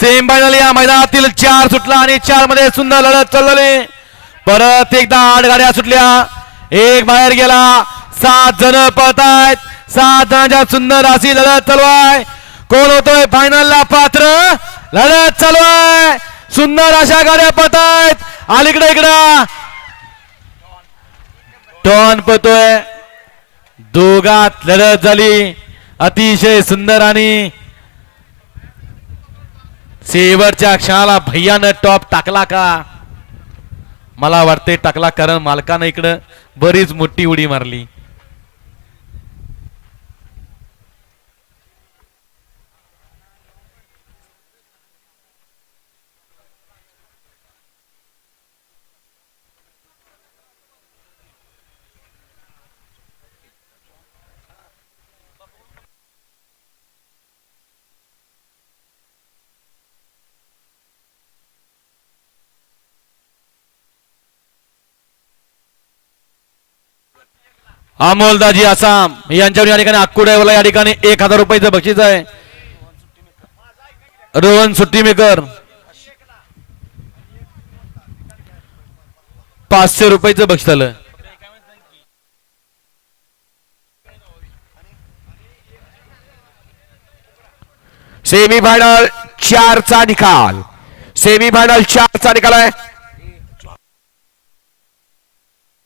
Semi final या मैदानातील चार सुटला आणि चारमध्ये सुंदर लढत चालवली परत एकदा आठ गाड्या सुटल्या. एक बाहेर गेला. सात जण पळतायत सात जणांच्या सुंदर अशी लढत चालू आहे. कोण होतोय फायनलला पात्र? लढत चालू आहे. सुंदर अशा गाड्या पळतायत अलीकडे इकडं. टॉन पळतोय. दोघात लढत झाली. अतिशय सुंदर आणि शेवटच्या क्षणाला भैयानं टॉप टाकला का? मला वाटते टाकला कारण मालकानं इकडं बरीच मोठी उडी मारली. अमोलदाजी आसाम यांच्यावर या ठिकाणी अक्कुडेवाला या ठिकाणी एक हजार रुपयाचं बक्षीस आहे. रोहन सुट्टी मेकर पाचशे रुपयाचं बक्षीस आलं. सेमीफायनल चारचा निकाल. सेमीफायनल चारचा निकाल आहे.